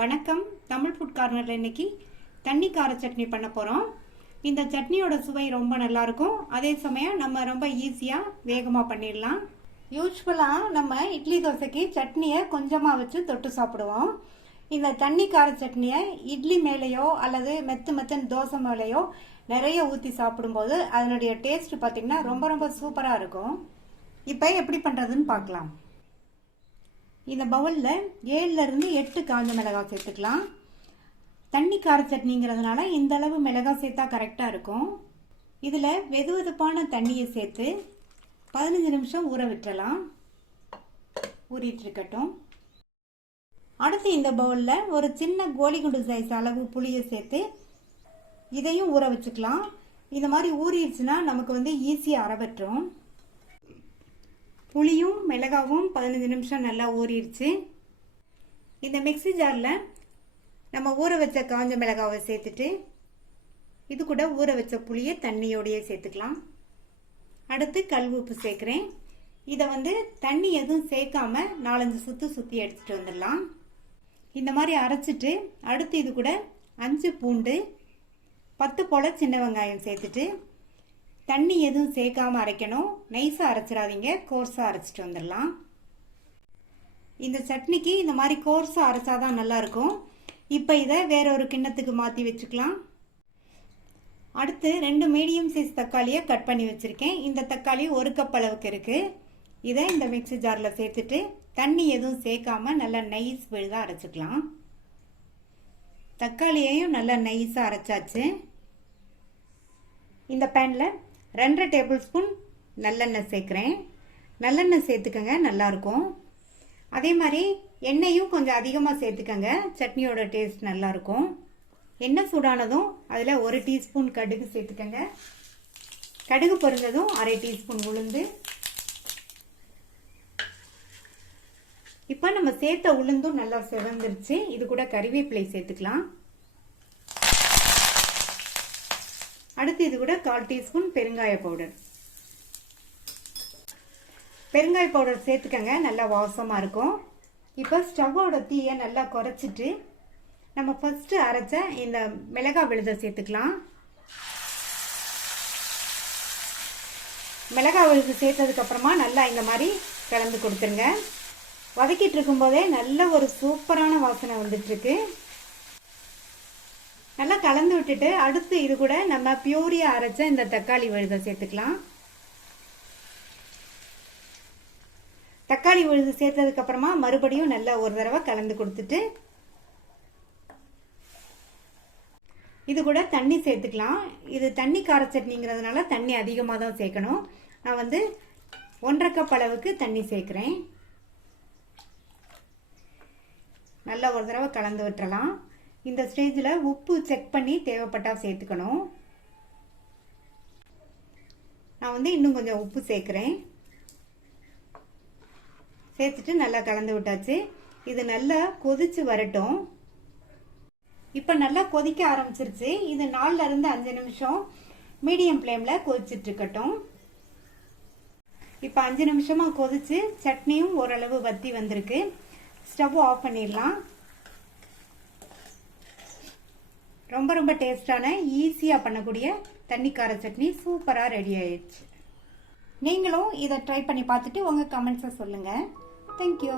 வணக்கம். தமிழ் ஃபுட் கார்னரில் இன்னைக்கு தண்ணி கார சட்னி பண்ண போகிறோம். இந்த சட்னியோட சுவை ரொம்ப நல்லாயிருக்கும். அதே சமயம் நம்ம ரொம்ப ஈஸியாக வேகமாக பண்ணிடலாம். யூஸ்வலாக நம்ம இட்லி தோசைக்கு சட்னியை கொஞ்சமாக வச்சு தொட்டு சாப்பிடுவோம். இந்த தண்ணி கார சட்னியை இட்லி மேலேயோ அல்லது மெத்துன்னு தோசை மேலேயோ நிறைய ஊற்றி சாப்பிடும்போது அதனுடைய டேஸ்ட் பார்த்திங்கன்னா ரொம்ப சூப்பராக இருக்கும். இப்போ எப்படி பண்ணுறதுன்னு பார்க்கலாம். இந்த பவுலில் 7லிருந்து 8 காஞ்ச மிளகாய் சேர்த்துக்கலாம். தண்ணி கார சட்னிங்கிறதுனால இந்த அளவு மிளகாய் சேர்த்தா கரெக்டாக இருக்கும். இதில் வெதுவெதுப்பான தண்ணியை சேர்த்து 15 நிமிஷம் ஊற விட்டுறலாம். ஊறிட்டு இருக்கட்டும். அடுத்து இந்த பவுலில் ஒரு சின்ன கோலிகுண்டு சைஸ் அளவு புளியை சேர்த்து இதையும் ஊற வச்சுக்கலாம். இந்த மாதிரி ஊறிடுச்சுன்னா நமக்கு ஈஸியாக அரைபற்றும். புளியும் மிளகாவும் 15 நிமிஷம் நல்லா ஊறிடுச்சு. இந்த மிக்ஸி ஜாரில் நம்ம ஊற வச்ச காஞ்ச மிளகாவை சேர்த்துட்டு இது கூட ஊற வச்ச புளியை தண்ணியோடையே சேர்த்துக்கலாம். அடுத்து கல் உப்பு சேர்க்குறேன். இதை தண்ணி எதுவும் சேர்க்காம 4-5 சுற்றி எடுத்துகிட்டு வந்துடலாம். இந்த மாதிரி அரைச்சிட்டு அடுத்து இது கூட 5 பூண்டு 10 போல சின்ன வெங்காயம் சேர்த்துட்டு தண்ணி எதுவும் சேர்க்காம அரைக்கணும். நைஸாக அரைச்சிடாதீங்க, கோர்ஸாக அரைச்சிட்டு வந்துடலாம். இந்த சட்னிக்கு இந்த மாதிரி கோர்ஸாக அரைச்சாதான் நல்லாயிருக்கும். இப்போ இதை வேற ஒரு கிண்ணத்துக்கு மாற்றி வச்சுக்கலாம். அடுத்து 2 மீடியம் சைஸ் தக்காளியை கட் பண்ணி வச்சுருக்கேன். இந்த தக்காளி 1 கப் அளவுக்கு இருக்குது. இதை இந்த மிக்ஸி ஜாரில் சேர்த்துட்டு தண்ணி எதுவும் சேர்க்காம நல்லா நைஸ் விழுதாக அரைச்சிக்கலாம். தக்காளியையும் நல்லா நைஸாக அரைச்சாச்சு. இந்த பேனில் 2 டேபிள் ஸ்பூன் நல்லெண்ணெய் சேர்க்குறேன். நல்லெண்ணெய் சேர்த்துக்கங்க, நல்லாயிருக்கும். அதே மாதிரி எண்ணெயும் கொஞ்சம் அதிகமாக சேர்த்துக்கங்க, சட்னியோட டேஸ்ட் நல்லாயிருக்கும். எண்ணெய் சூடானதும் அதில் 1 டீஸ்பூன் கடுகு சேர்த்துக்கங்க. கடுகு பொரிஞ்சதும் 1/2 டீஸ்பூன் உளுந்து. இப்போ நம்ம சேர்த்த உளுந்தும் நல்லா செவந்துருச்சு. இது கூட கறிவேப்பிலை சேர்த்துக்கலாம். அடுத்து இது கூட 1/4 டீஸ்பூன் பெருங்காய பவுடர். பெருங்காய பவுடர் சேர்த்துக்கங்க, நல்லா வாசமாக இருக்கும். இப்போ ஸ்டவ்வோட தீயை நல்லா குறைச்சிட்டு நம்ம ஃபர்ஸ்ட் அரைச்ச இந்த மிளகாய் விழுதை சேர்த்துக்கலாம். மிளகாய் விழுது சேர்த்ததுக்கு அப்புறமா நல்லா இந்த மாதிரி கலந்து கொடுத்துருங்க. வதக்கிட்டு இருக்கும்போதே நல்ல ஒரு சூப்பரான வாசனை வந்துட்டு இருக்கு. நல்லா கலந்து விட்டுட்டு அடுத்து இது கூட நம்ம பியூரியா அரைச்ச இந்த தக்காளி விழுதை சேர்த்துக்கலாம். தக்காளி விழுது சேர்த்ததுக்கு அப்புறமா மறுபடியும் நல்லா ஒரு தடவை கலந்து கொடுத்துட்டு இது கூட தண்ணி சேர்த்துக்கலாம். இது தண்ணி கார சட்னிங்கிறதுனால தண்ணி அதிகமாக தான் சேர்க்கணும். நான் 1/2 கப் அளவுக்கு தண்ணி சேர்க்குறேன். நல்லா ஒரு தடவை கலந்து விட்டுறலாம். இந்த ஸ்டேஜில் உப்பு செக் பண்ணி தேவைப்பட்டா சேர்த்துக்கணும். நான் இன்னும் கொஞ்சம் உப்பு சேர்க்குறேன். சேர்த்துட்டு நல்லா கலந்து விட்டாச்சு. இது நல்லா கொதிச்சு வரட்டும். இப்போ நல்லா கொதிக்க ஆரம்பிச்சிருச்சு. இது 4லிருந்து 5 நிமிஷம் மீடியம் ஃப்ளேமில் கொதிச்சுட்டு இருக்கட்டும். இப்போ 5 நிமிஷமாக கொதிச்சு சட்னியும் ஓரளவு வத்தி வந்திருக்கு. ஸ்டவ் ஆஃப் பண்ணிடலாம். ரொம்ப டேஸ்டான ஈஸியாக பண்ணக்கூடிய தண்ணி கார சட்னி சூப்பராக ரெடி ஆயிடுச்சு. நீங்களும் இதை ட்ரை பண்ணி பார்த்துட்டு உங்கள் கமெண்ட்ஸை சொல்லுங்கள். தேங்க்யூ.